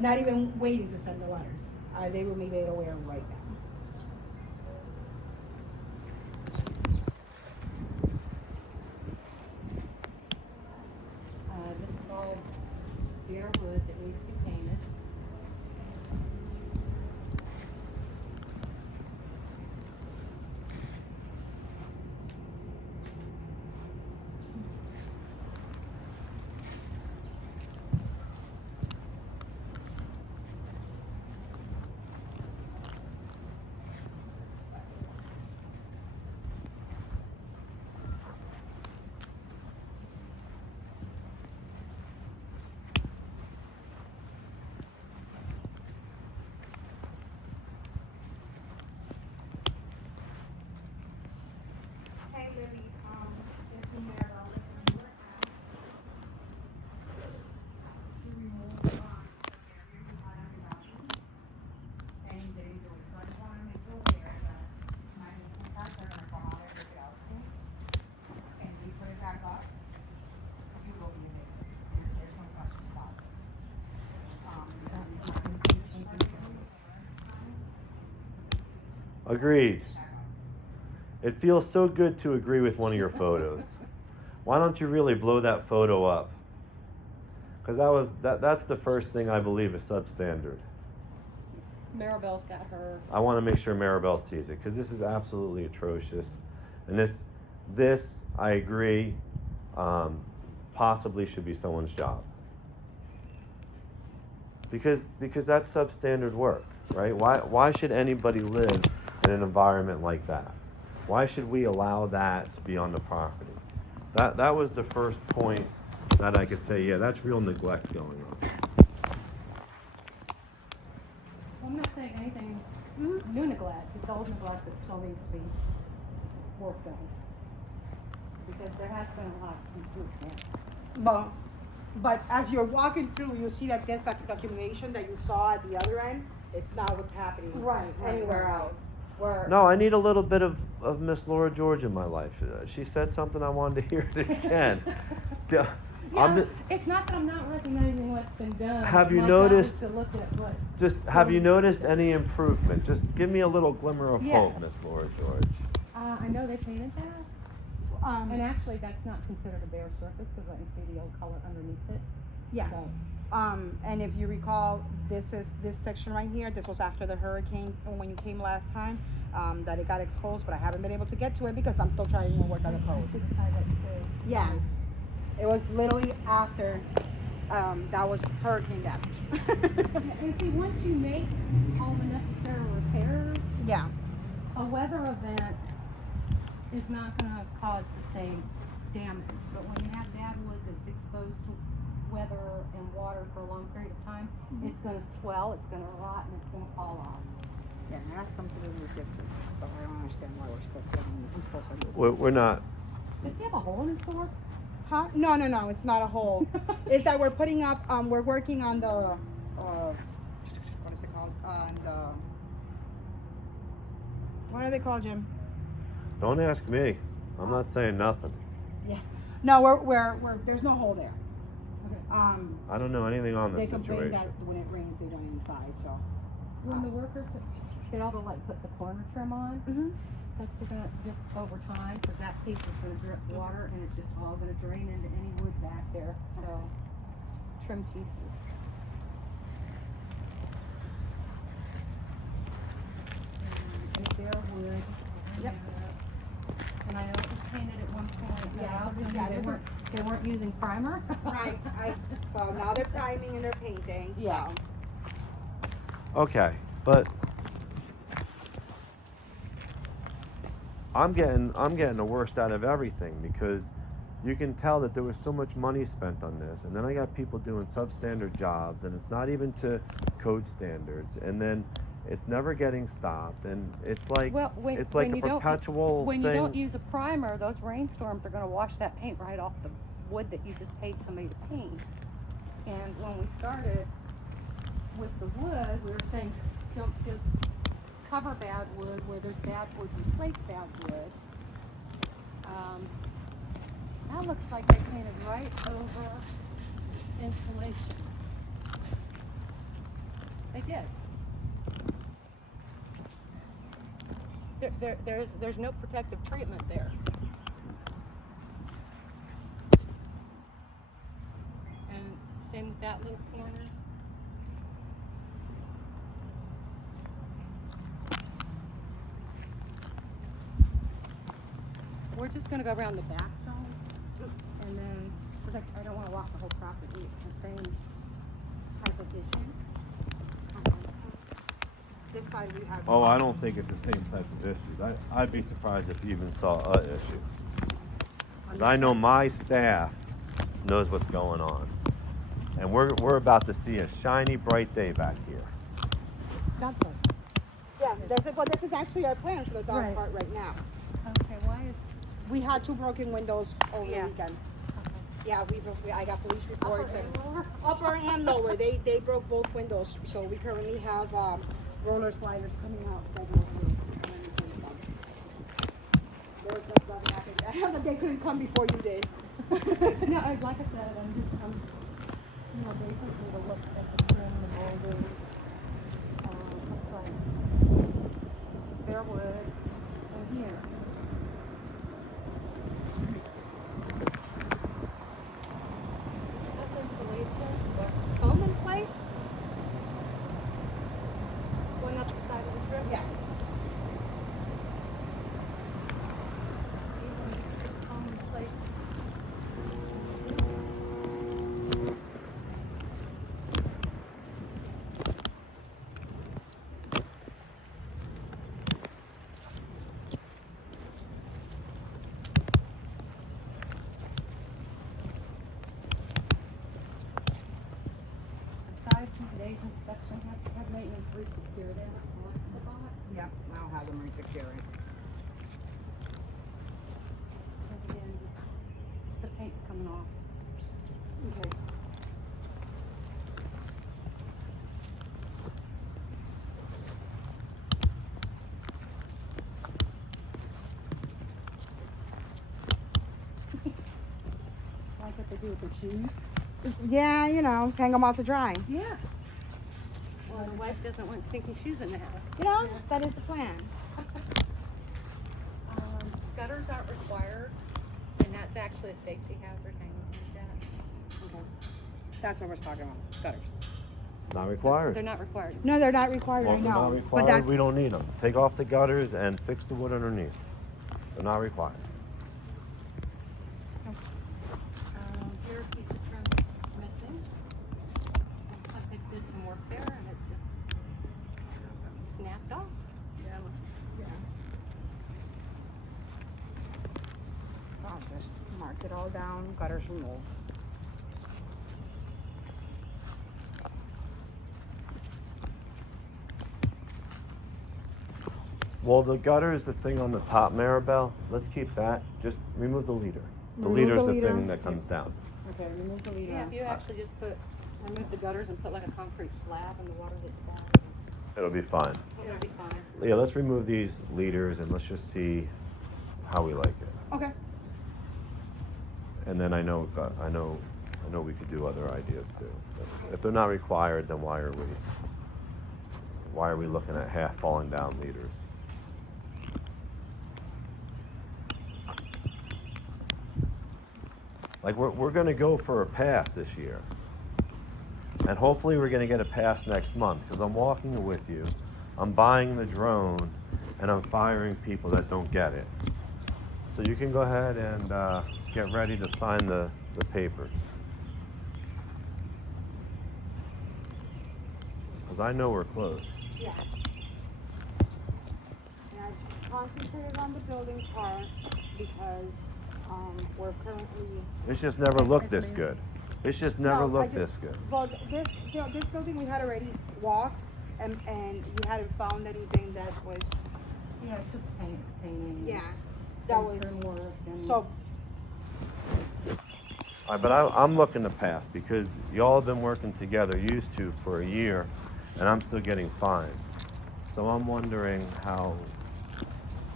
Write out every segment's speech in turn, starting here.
not even waiting to send the letter. They will be made aware right now. This is all bare wood that needs to be painted. Hey Lily, it's Mara. You were asked to remove the barrier you had on your bathroom. And they do it. So I just want to make you aware that my contact are gonna come out every day. And we put it back up. You will be amazed. There's no question about it. Agreed. It feels so good to agree with one of your photos. Why don't you really blow that photo up? Because that's the first thing I believe is substandard. Maribel's got her. I want to make sure Maribel sees it because this is absolutely atrocious, and this I agree, possibly should be someone's job. Because that's substandard work, right? Why should anybody live in an environment like that? Why should we allow that to be on the property? That was the first point that I could say, yeah, that's real neglect going on. I'm not saying anything new neglect. It's old neglect that still needs to be worked on. Because there has been a lot of improvement. But as you're walking through, you see that there's like the accumulation that you saw at the other end. It's not what's happening anywhere else. No, I need a little bit of Miss Laura George in my life. She said something, I wanted to hear it again. Yeah, it's not that I'm not recognizing what's been done. Have you My noticed? job is to look at what. Have you noticed any improvement? Just give me a little glimmer of hope, Yes. Miss Laura George. I know they painted that, and actually that's not considered a bare surface because I can see the old color underneath it. Yeah. So, And if you recall, this section right here. This was after the hurricane when you came last time. That it got exposed, but I haven't been able to get to it because I'm still trying to work on the I post. see the side of it too. Yeah. It was literally after that was hurricane damage. And see, once you make all the necessary repairs, Yeah. a weather event is not going to cause the same damage. But when you have bad wood that's exposed to weather and water for a long period of time, it's going to swell, it's going to rot, and it's going to fall off. Yeah, and that's something to do with this. So I don't understand why we're still saying I'm still saying this. We're not. Does he have a hole in his door? Huh? No, it's not a hole. It's that we're putting up. We're working on the. What is it called? On the. What are they called, Jim? Don't ask me. I'm not saying nothing. Yeah. No, we're there's no hole there. Okay. I don't know anything on They this complain situation. that when it rains, they don't inside. So. When the workers fail to like put the corner trim on, Mhm. that's gonna just over time, because that piece is gonna drip water and it's just all gonna drain into any wood back there. So trim pieces. And bare wood. Yep. And I know it was painted at one point. but Yeah, obviously yeah, they this weren't using primer. Right. So now they're priming and they're painting. Yeah. So. Okay, but I'm getting the worst out of everything because you can tell that there was so much money spent on this, and then I got people doing substandard jobs, and it's not even to code standards, and then it's never getting stopped, and it's like Well, it's like a perpetual when thing. you don't use a primer, those rainstorms are going to wash that paint right off the wood that you just paid somebody to paint. And when we started with the wood, we were saying don't just cover bad wood where there's bad wood, replace bad wood. That looks like they painted right over insulation. They did. There's no protective treatment there. And same with that little corner. We're just gonna go around the back though, and then, because I don't wanna walk the whole property, it's the same type of issue. This side we have. Oh, I don't think it's the same type of issues. I'd be surprised if you even saw a issue. 'Cause I know my staff knows what's going on. And we're about to see a shiny, bright day back here. Yeah, this is actually our plan for the dog Right. part right now. Okay, why is? We had 2 broken windows over Yeah. the weekend. Yeah, I got police reports and lower? upper and lower. They broke both windows. So we currently have roller sliders coming out. Lord, just doesn't happen. I have that they couldn't come before you did. No, like I said, you know, basically to look at the trim, the molding, looks like bare wood, and here. That's insulation, there's foam in place, going up the side of the trim. Yeah. Even foam in place. Aside from today's inspection, have maintenance re-secured it on the box. Yeah, I'll have them re-secure it. And again, just the paint's coming off. Okay. Like what they do with their shoes. Yeah, you know, hang them out to dry. Yeah. Well, the wife doesn't want stinky shoes in the house. You know, that is the plan. Gutters aren't required, and that's actually a safety hazard hanging like that. Okay. That's what we're talking about. Gutters. Not required. They're not required. No, they're not required. Well, I if they're know. not But required, that's we don't need them. Take off the gutters and fix the wood underneath. They're not required. Here, a piece of trim missing. Looks like they did some work there, and it's just snapped off. Yeah. So I'll just mark it all down. Gutters removed. Well, the gutter is the thing on the top, Maribel. Let's keep that. Just remove the leader. The Remove leader is the the leader. thing that comes down. Okay, remove the leader. Yeah, if you actually just remove the gutters and put like a concrete slab and the water gets down, It'll be fine. it'll be fine. Yeah, let's remove these leaders and let's just see how we like it. Okay. And then I know we could do other ideas too. But if they're not required, then why are we looking at half falling down leaders? Like we're gonna go for a pass this year. And hopefully we're gonna get a pass next month because I'm walking with you, I'm buying the drone, and I'm firing people that don't get it. So you can go ahead and get ready to sign the papers. Because I know we're close. Yeah. And I concentrated on the building part because we're currently. It's just never looked this good. It's just never No, I looked just- this good. Well, this building we had already walked and we hadn't found anything that was, Yeah, it's just painting. yeah, that was, Trim work and. so, All right, but I'm looking to pass because y'all have been working together, used to, for a year, and I'm still getting fined. So I'm wondering how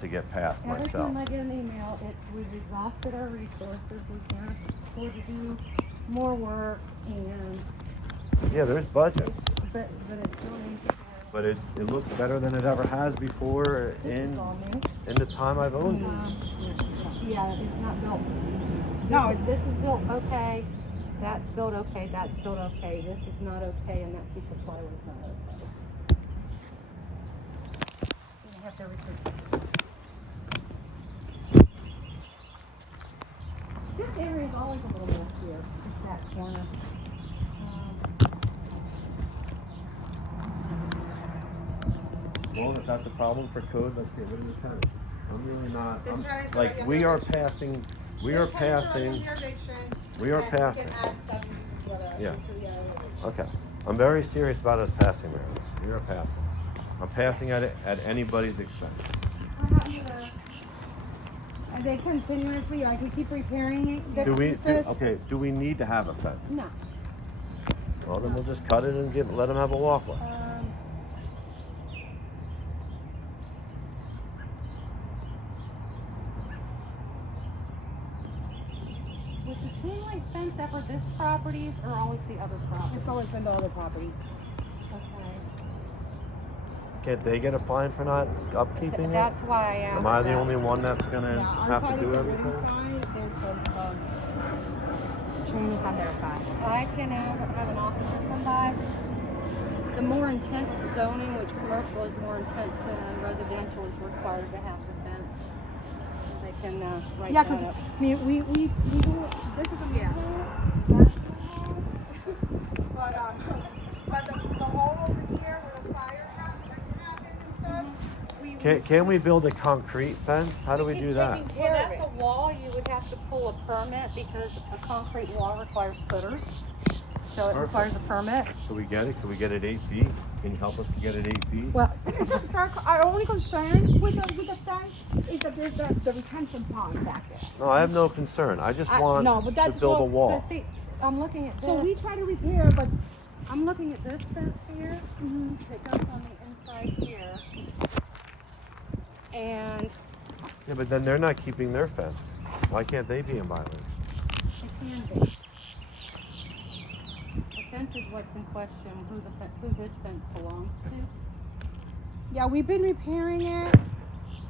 to get past Every myself. time I get an email, we've exhausted our resources, we can't afford to do more work, and Yeah, there's budgets. it's but it still needs to have. But it looks better than it ever has before This is all new. in the time I've owned it. Yeah, it's not built. No, This is built okay. That's built okay. That's built okay. This is not okay, and that piece of plywood is not okay. You have everything. This area is always a little messier. It's that corner. Well, if that's a problem for code, let's get rid of the tenant. I'm really not, This I'm, tenant's like, already we under are eviction. passing, we This are tenant's already passing, under eviction, we are and we passing. can add 7 together Yeah. into the other eviction. Okay, I'm very serious about us passing, Mary. We are passing. I'm passing at it at anybody's expense. And they continuously, like, we keep repairing it. the Do we, pieces. okay, do we need to have a fence? No. Well, then we'll just cut it and let them have a walkway. Was the chain link fence ever this property's or always the other property? It's always been the other properties. Okay. Can't they get a fine for not upkeeping it? That's why I asked. Am I the that. only one that's gonna Yeah, our have side to do is the wooden everything? side, there's the chain is on their side. I can have an officer come by. The more intense zoning, which commercial is more intense than residential, is required to have the fence. They can write Yeah, that because up. we do, this is a Yeah. but the hole over here where the fire happened and stuff, Can we build a concrete fence? How do we do that? taking Well, care of that's it. a wall. You would have to pull a permit because a concrete wall requires footers. So it Perfect. requires a permit. Can we get it? Can we get it 8 feet? Can you help us to get it 8 feet? Well, It's just our only concern with the fence is that there's the retention pond back there. No, I have no concern. I just want no, but that's to build a what- wall. but see, I'm looking at this. So we try to repair, but I'm looking at this fence here. It goes on the inside here. And Yeah, but then they're not keeping their fence. Why can't they be in violation? it can be. The fence is what's in question, who this fence belongs to. yeah, we've been repairing it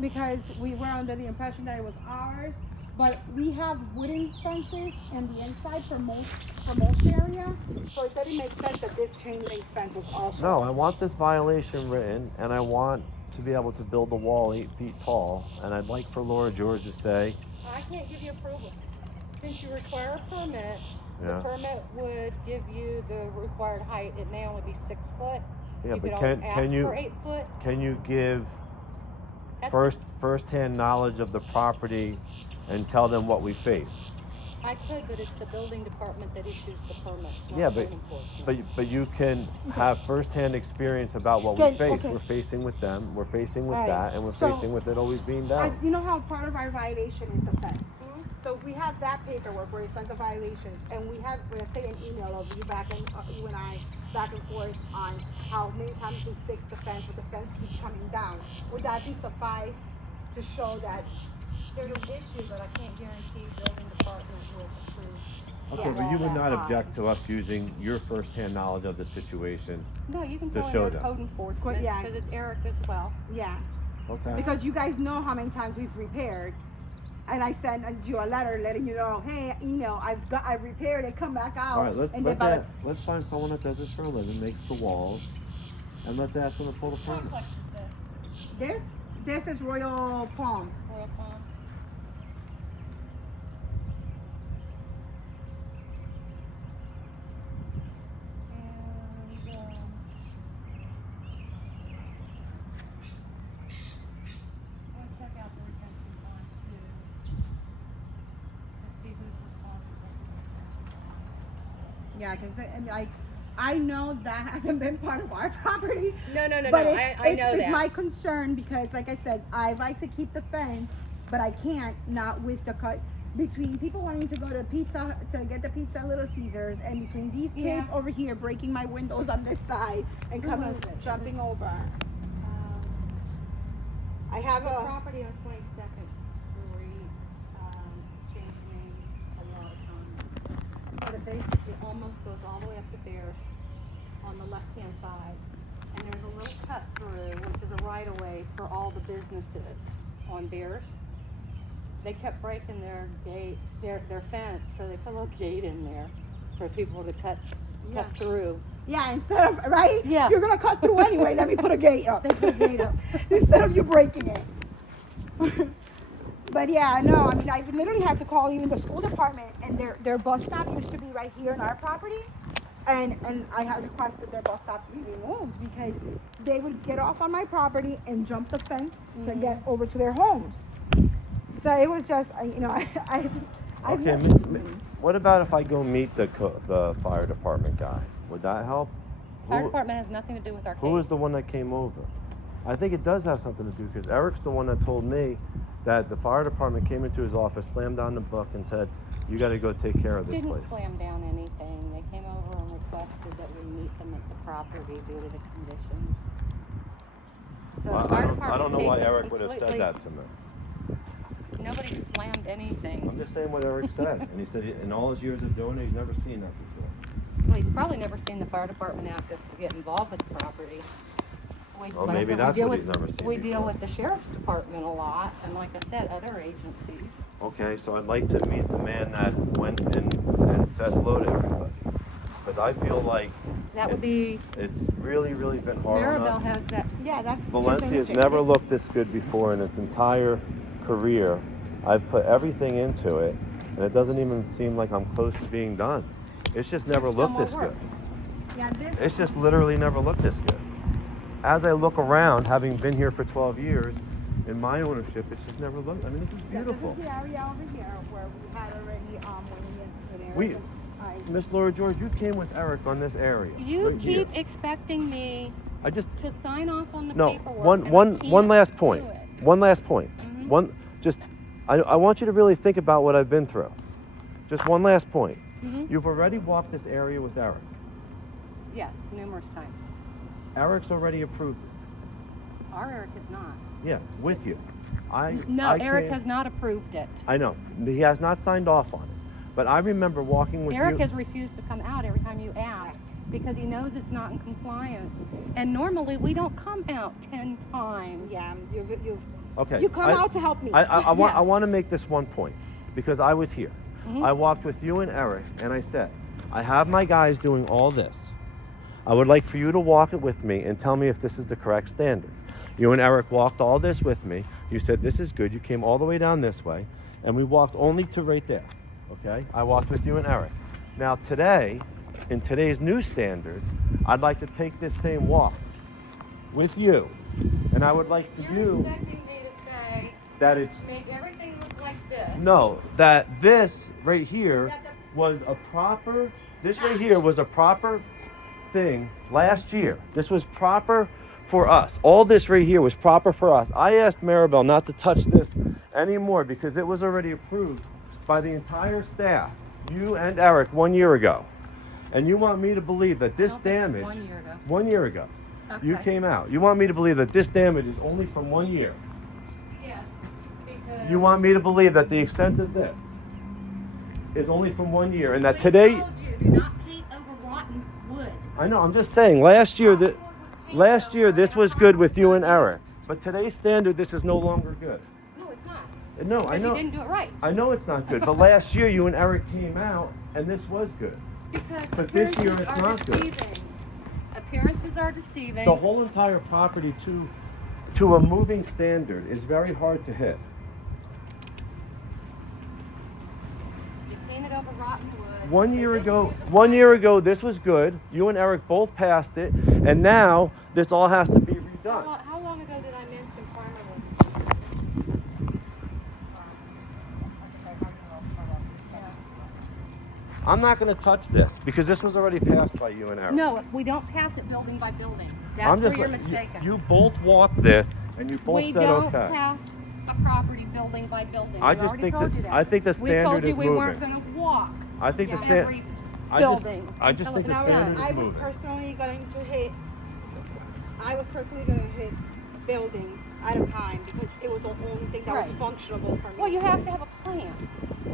because we were under the impression that it was ours. But we have wooden fences in the inside for most areas, so it didn't make sense that this chain link fence was also. No, I want this violation written, and I want to be able to build a wall 8 feet tall. And I'd like for Laura George to say, I can't give you approval. Since you require a permit, Yeah. the permit would give you the required height. It may only be 6 foot. yeah, You but could always can ask you for 8 foot. can you give That's first-hand knowledge of the property and tell them what we face? I could, but it's the building department that issues the permits, not Yeah, code enforcement. But you can have first-hand experience about what we Okay, face. okay. We're facing with them, we're facing with Right. that, and we're So- facing with it always being down. You know how part of our violation is the fence? So if we have that paperwork where it says the violations, and we have, let's say, an email of you you and I, back and forth on how many times we fixed the fence, but the fence keeps coming down, would that be suffice to show that? There's an issue, but I can't guarantee building department will approve. Okay, Yeah. but you would not Fine. object to us using your first-hand knowledge of the situation. No, you can To throw show in them. code enforcement, yeah. because it's Eric as well. Yeah, Okay. because you guys know how many times we've repaired. And I sent you a letter letting you know, hey, email, I've repaired it, come back out. All right, and then by the- let's find someone that does this for a living, makes the walls, and let's ask them to pull the permit. Complex is this? This is Royal Palm. Royal Palms. And, we'll check out the retention pond too, to see who's responsible for Yeah, because I know that hasn't been part of our property. No, But I know it's that. my concern because, like I said, I like to keep the fence, but I can't not with the cut between people wanting to go to pizza to get the pizza at Little Caesars, and between these kids Yeah. over here breaking my windows on this side and Who coming was it? jumping over. Um, I have The a property on 22nd Street, changed names a lot of times. But it basically almost goes all the way up to Bears, on the left-hand side, and there's a little cut through, which is a right-of-way for all the businesses on Beers. They kept breaking their gate, their fence, so they put a little gate in there for people to cut through. Yeah, instead of, right? Yeah. You're gonna cut through anyway, let me put a gate up. They put a gate up. Instead of you breaking it. But yeah, no, I mean, I literally had to call even the school department, and their bus stop used to be right here in our property. And I had requested their bus stop to be removed because they would get off on my property and jump the fence to get over to their homes. So it was just, you know, I Okay, what about if I go meet the fire department guy? Would that help? Fire department has nothing to do with our case. Who was the one that came over? I think it does have something to do because Eric's the one that told me that the fire department came into his office, slammed down the book, and said, "You got to go take care of this Didn't place." slam down anything. They came over and requested that we meet them at the property due to the conditions. So Well, the fire I department don't know case why is Eric would have said completely- that to me. Nobody slammed anything. I'm just saying what Eric said, and he said in all his years of doing it, he's never seen that before. Well, he's probably never seen the fire department ask us to get involved with the property. Well, like I maybe said, that's deal what he's with- never seen We deal before. with the sheriff's department a lot, and like I said, other agencies. Okay, so I'd like to meet the man that went and said hello to everybody, because I feel like That would be, it's really, really been hard on Maribel us. has that. yeah, that's. Valencia's never looked this good before in its entire career. I've put everything into it, and it doesn't even seem like I'm close to being done. It's just never Still looked more this work. good. Yeah, this. It's just literally never looked this good. As I look around, having been here for 12 years, in my ownership, it's just never looked. I mean, this is beautiful. This is the area over here where we had already when Eric We- and I. Miss Laura George, you came with Eric on this area. You right here. keep expecting me I just to sign off on the no. paperwork. One and I one can't one last point. do it. One last point. Mhm. One just. I want you to really think about what I've been through. Just one last point. Mhm. You've already walked this area with Eric. Yes, numerous times. Eric's already approved it. Our Eric is not. Yeah, with you. No, I Eric can't- has not approved it. I know. He has not signed off on it. But I remember walking with Eric you. has refused to come out every time you ask because he knows it's not in compliance. And normally we don't come out 10 times. Yeah, you've Okay. you come out to help me. I Yes. want to make this one point because I was here. Mhm. I walked with you and Eric, and I said, I have my guys doing all this. I would like for you to walk it with me and tell me if this is the correct standard. You and Eric walked all this with me. You said, this is good. You came all the way down this way, and we walked only to right there. Okay? I walked with you and Eric. Now, today, in today's new standard, I'd like to take this same walk with you, and I would like for You're you expecting me to say, that it's make everything look like this. no, that this right here was a proper, this right here was a proper thing last year. This was proper for us. All this right here was proper for us. I asked Maribel not to touch this anymore because it was already approved by the entire staff, you and Eric, 1 year ago. And you want me to believe that this I don't think it was damage, 1 year ago. 1 year ago, you Okay. came out. You want me to believe that this damage is only from 1 year. Yes, because You want me to believe that the extent of this is only from 1 year and that we today, told you, do not paint over rotten wood. I know, I'm just saying, last year Rotten wood was painted last year over this was and good with you and rotten wood. Eric. But today's standard, this is no longer good. No, it's not. No, I Because you know, didn't do it right. I know it's not good. But last year you and Eric came out and this was good. Because But this year appearances it's are not good. deceiving. Appearances are deceiving. The whole entire property to a moving standard is very hard to hit. You painted over rotten wood. 1 They year didn't ago, do the 1 year plan. ago this was good. You and Eric both passed it, and now this all has to be How redone. how long ago did I mention firewood? I'm not going to touch this because this was already passed by you and Eric. No, we don't pass it building by building. That's I'm where just you're like- mistaken. You both walked this, and you both We said don't okay. pass a property building by building. I We just already think told that- you that. I think the We told standard you is we weren't moving. gonna walk I think the to stand. every I just building think until the it's standard done. I is was moving. personally going to hit. I was personally going to hit building at a time because it was the only thing that Right. was functional for me. Well, you have to have a plan.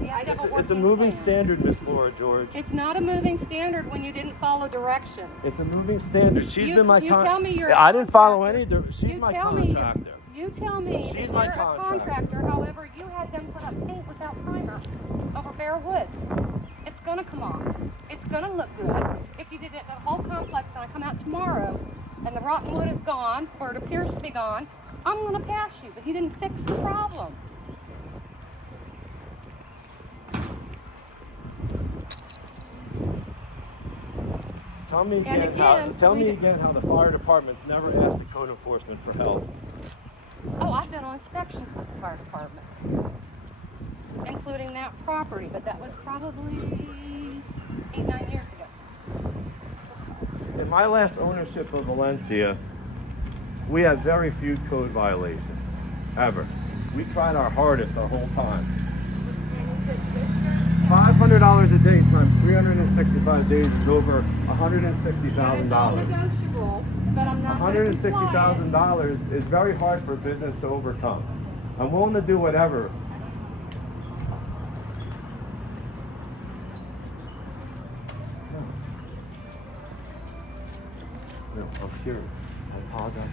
You have to have a It's a working moving plan. standard, Miss Laura George. It's not a moving standard when you didn't follow directions. It's a moving standard. She's You- been my you tell me you're a I didn't follow contractor. any. She's You my tell me you're- contractor. You tell me She's that my you're a contractor. contractor, however, you had them put up paint without primer over bare wood. It's gonna come off. It's gonna look good. If you did it the whole complex and I come out tomorrow and the rotten wood is gone, or it appears to be gone, I'm gonna pass you, but you didn't fix the problem. Tell me And again. How, again, tell we me d- again how the fire department's never asked the code enforcement for help. Oh, I've been on inspections with the fire department, including that property, but that was probably 8-9 years ago. In my last ownership of Valencia, we had very few code violations, ever. We tried our hardest the whole time. $500 a day times 365 days is over And it's all $160,000. negotiable, but I'm not gonna comply. $160,000 is very hard for business to overcome. I'm willing to do whatever. No, I'm curious. I apologize.